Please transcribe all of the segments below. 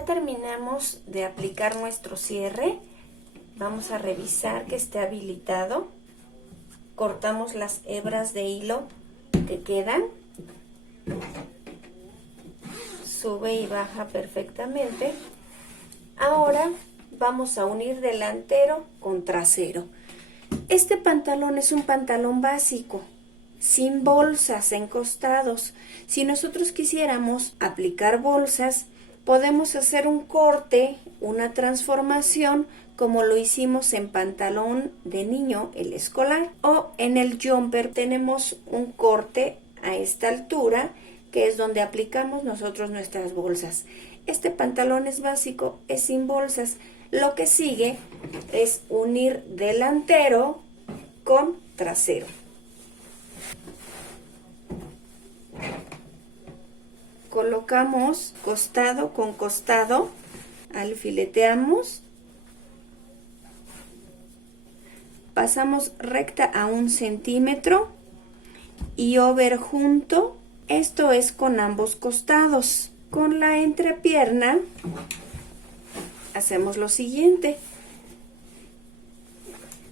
Ya terminamos de aplicar nuestro cierre. Vamos a revisar que esté habilitado. Cortamos las hebras de hilo que quedan. Sube y baja perfectamente. Ahora vamos a unir delantero con trasero. Este pantalón es un pantalón básico, sin bolsas en costados. Si nosotros quisiéramos aplicar bolsas, podemos hacer un corte, una transformación, como lo hicimos en pantalón de niño, el escolar, o en el jumper tenemos un corte a esta altura, que es donde aplicamos nosotros nuestras bolsas. Este pantalón es básico, es sin bolsas. Lo que sigue es unir delantero con trasero. Colocamos costado con costado, alfileteamos, pasamos recta a 1 centímetro y over junto. Esto es con ambos costados. Con la entrepierna hacemos lo siguiente.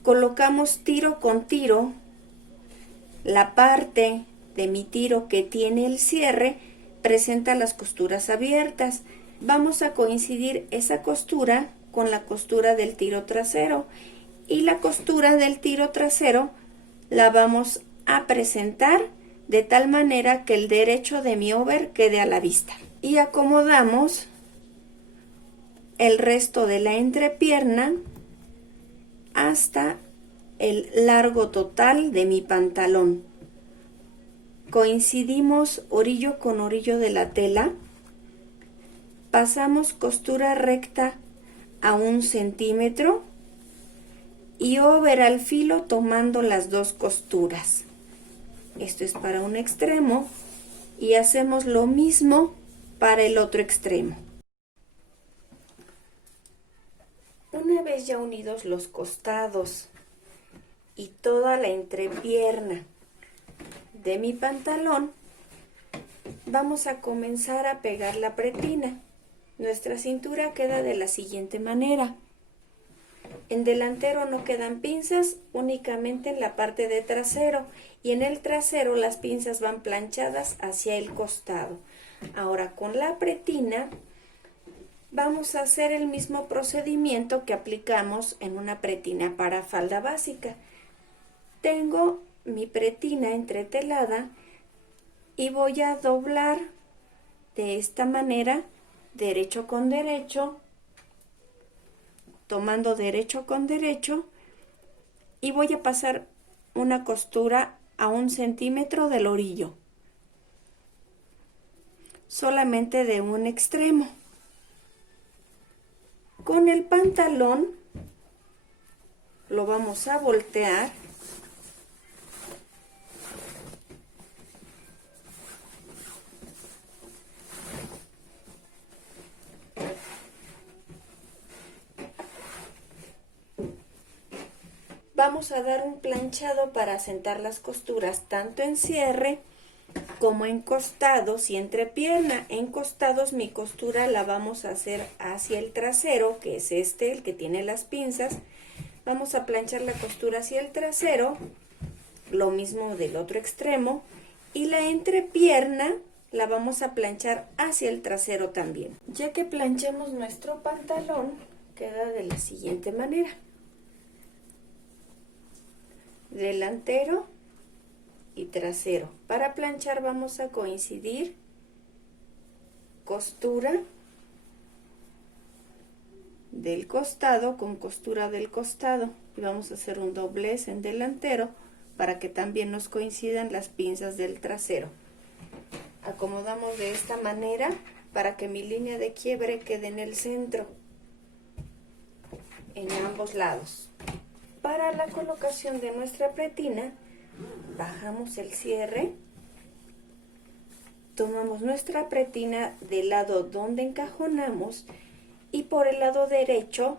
Colocamos tiro con tiro. La parte de mi tiro que tiene el cierre presenta las costuras abiertas. Vamos a coincidir esa costura con la costura del tiro trasero. Y la costura del tiro trasero la vamos a presentar de tal manera que el derecho de mi over quede a la vista. Y acomodamos el resto de la entrepierna hasta el largo total de mi pantalón. Coincidimos orillo con orillo de la tela. Pasamos costura recta a 1 centímetro y over al filo tomando las dos costuras. Esto es para un extremo y hacemos lo mismo para el otro extremo. Una vez ya unidos los costados y toda la entrepierna de mi pantalón, vamos a comenzar a pegar la pretina. Nuestra cintura queda de la siguiente manera. En delantero no quedan pinzas, únicamente en la parte de trasero, y en el trasero las pinzas van planchadas hacia el costado. Ahora con la pretina vamos a hacer el mismo procedimiento que aplicamos en una pretina para falda básica. Tengo mi pretina entretelada y voy a doblar de esta manera, derecho con derecho, tomando derecho con derecho, y voy a pasar una costura a 1 centímetro del orillo, solamente de un extremo. Con el pantalón lo vamos a voltear vamos a dar un planchado para asentar las costuras tanto en cierre como en costados y entrepierna. En costados mi costura la vamos a hacer hacia el trasero, que es este, el que tiene las pinzas. Vamos a planchar la costura hacia el trasero, lo mismo del otro extremo, y la entrepierna la vamos a planchar hacia el trasero también. Ya que planchemos nuestro pantalón, queda de la siguiente manera. Delantero y trasero. Para planchar vamos a coincidir costura del costado con costura del costado y vamos a hacer un doblez en delantero para que también nos coincidan las pinzas del trasero. Acomodamos de esta manera para que mi línea de quiebre quede en el centro, en ambos lados. Para la colocación de nuestra pretina, bajamos el cierre, tomamos nuestra pretina del lado donde encajonamos y por el lado derecho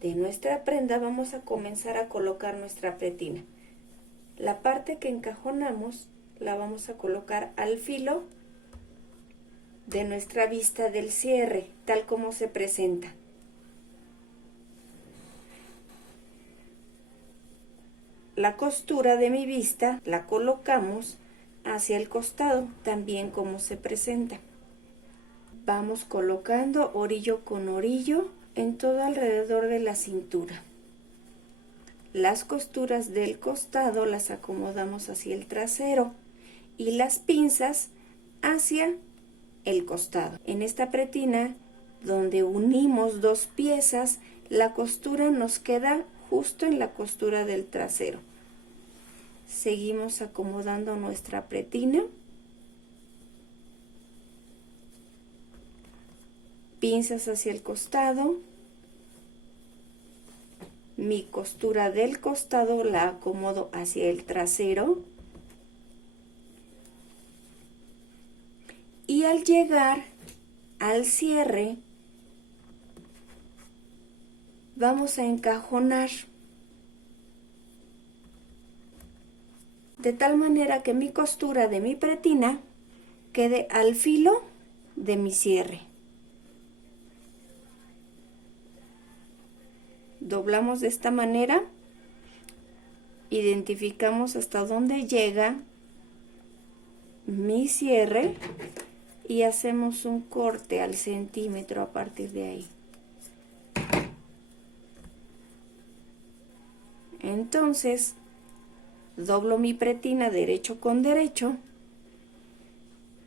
de nuestra prenda vamos a comenzar a colocar nuestra pretina. La parte que encajonamos la vamos a colocar al filo de nuestra vista del cierre, tal como se presenta. La costura de mi vista la colocamos hacia el costado, también como se presenta. Vamos colocando orillo con orillo en todo alrededor de la cintura. Las costuras del costado las acomodamos hacia el trasero y las pinzas hacia el costado. En esta pretina, donde unimos dos piezas, la costura nos queda justo en la costura del trasero. Seguimos acomodando nuestra pretina. Pinzas hacia el costado. Mi costura del costado la acomodo hacia el trasero. Y al llegar al cierre, vamos a encajonar de tal manera que mi costura de mi pretina quede al filo de mi cierre. Doblamos de esta manera, identificamos hasta dónde llega mi cierre y hacemos un corte al centímetro a partir de ahí. Entonces, doblo mi pretina derecho con derecho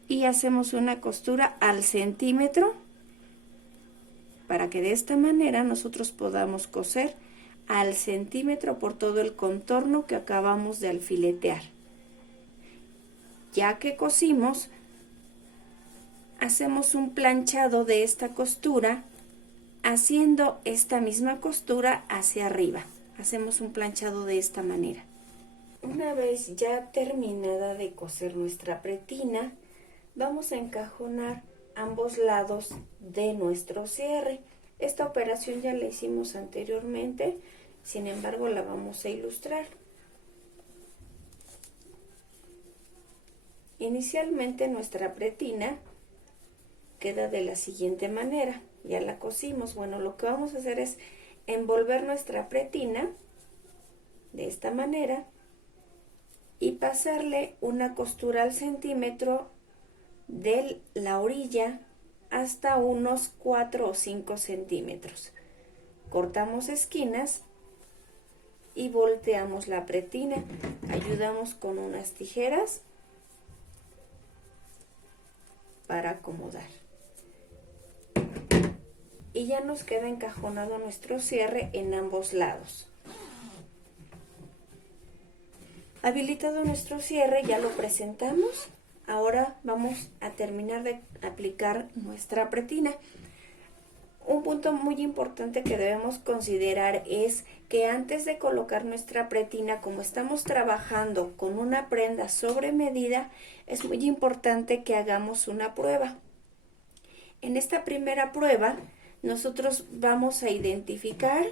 y hacemos una costura al centímetro para que de esta manera nosotros podamos coser al centímetro por todo el contorno que acabamos de alfiletear. Ya que cosimos, hacemos un planchado de esta costura haciendo esta misma costura hacia arriba. Hacemos un planchado de esta manera. Una vez ya terminada de coser nuestra pretina, vamos a encajonar ambos lados de nuestro cierre. Esta operación ya la hicimos anteriormente, sin embargo la vamos a ilustrar. Inicialmente nuestra pretina queda de la siguiente manera. Ya la cosimos. Bueno, lo que vamos a hacer es envolver nuestra pretina de esta manera y pasarle una costura al centímetro de la orilla hasta unos 4 o 5 centímetros. Cortamos esquinas y volteamos la pretina. Ayudamos con unas tijeras para acomodar. Y ya nos queda encajonado nuestro cierre en ambos lados. Habilitado nuestro cierre, ya lo presentamos. Ahora vamos a terminar de aplicar nuestra pretina. Un punto muy importante que debemos considerar es que antes de colocar nuestra pretina, como estamos trabajando con una prenda sobre medida, es muy importante que hagamos una prueba. En esta primera prueba, nosotros vamos a identificar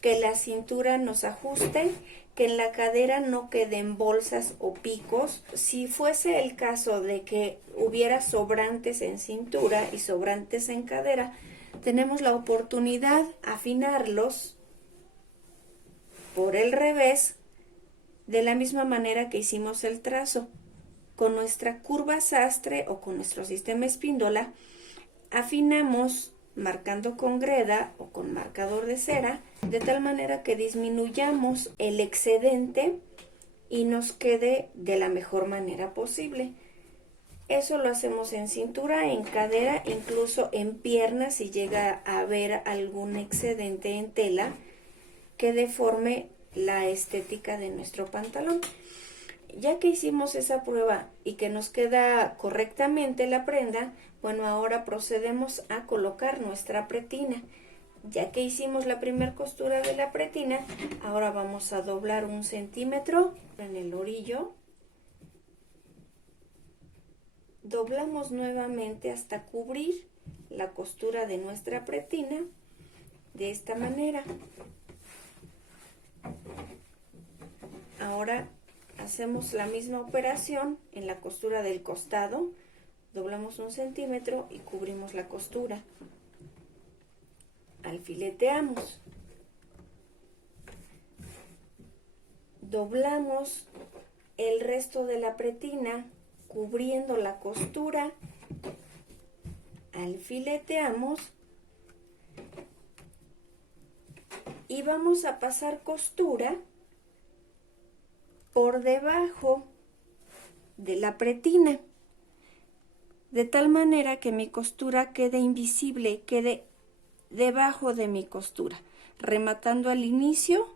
que la cintura nos ajuste, que en la cadera no queden bolsas o picos. Si fuese el caso de que hubiera sobrantes en cintura y sobrantes en cadera, tenemos la oportunidad de afinarlos por el revés de la misma manera que hicimos el trazo. Con nuestra curva sastre o con nuestro sistema espíndola, afinamos marcando con greda o con marcador de cera, de tal manera que disminuyamos el excedente y nos quede de la mejor manera posible. Eso lo hacemos en cintura, en cadera, incluso en piernas si llega a haber algún excedente en tela que deforme la estética de nuestro pantalón. Ya que hicimos esa prueba y que nos queda correctamente la prenda, bueno, ahora procedemos a colocar nuestra pretina. Ya que hicimos la primera costura de la pretina, ahora vamos a doblar 1 centímetro en el orillo. Doblamos nuevamente hasta cubrir la costura de nuestra pretina de esta manera. Ahora hacemos la misma operación en la costura del costado. Doblamos 1 centímetro y cubrimos la costura. Alfileteamos. Doblamos el resto de la pretina cubriendo la costura. Alfileteamos y vamos a pasar costura por debajo de la pretina, de tal manera que mi costura quede invisible, quede debajo de mi costura. Rematando al inicio,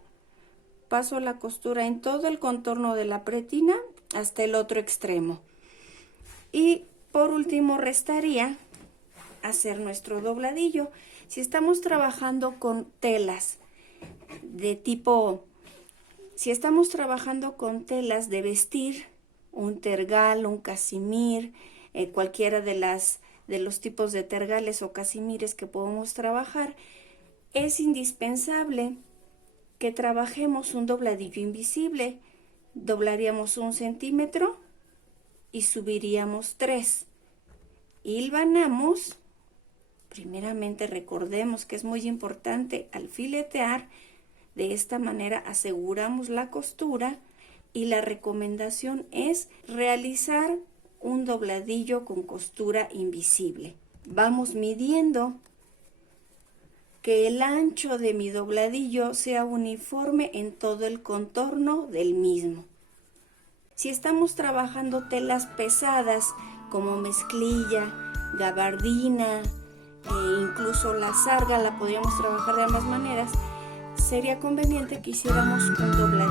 paso la costura en todo el contorno de la pretina hasta el otro extremo. Y por último restaría hacer nuestro dobladillo. Si estamos trabajando con telas de tipo, si estamos trabajando con telas de vestir, un tergal, un casimir, cualquiera de los tipos de tergales o casimires que podemos trabajar, es indispensable que trabajemos un dobladillo invisible. Doblaríamos 1 centímetro y subiríamos 3. Hilvanamos. Primeramente recordemos que es muy importante alfiletear. De esta manera aseguramos la costura y la recomendación es realizar un dobladillo con costura invisible. Vamos midiendo que el ancho de mi dobladillo sea uniforme en todo el contorno del mismo. Si estamos trabajando telas pesadas como mezclilla, gabardina, incluso la sarga la podríamos trabajar de ambas maneras, sería conveniente que hiciéramos un dobladillo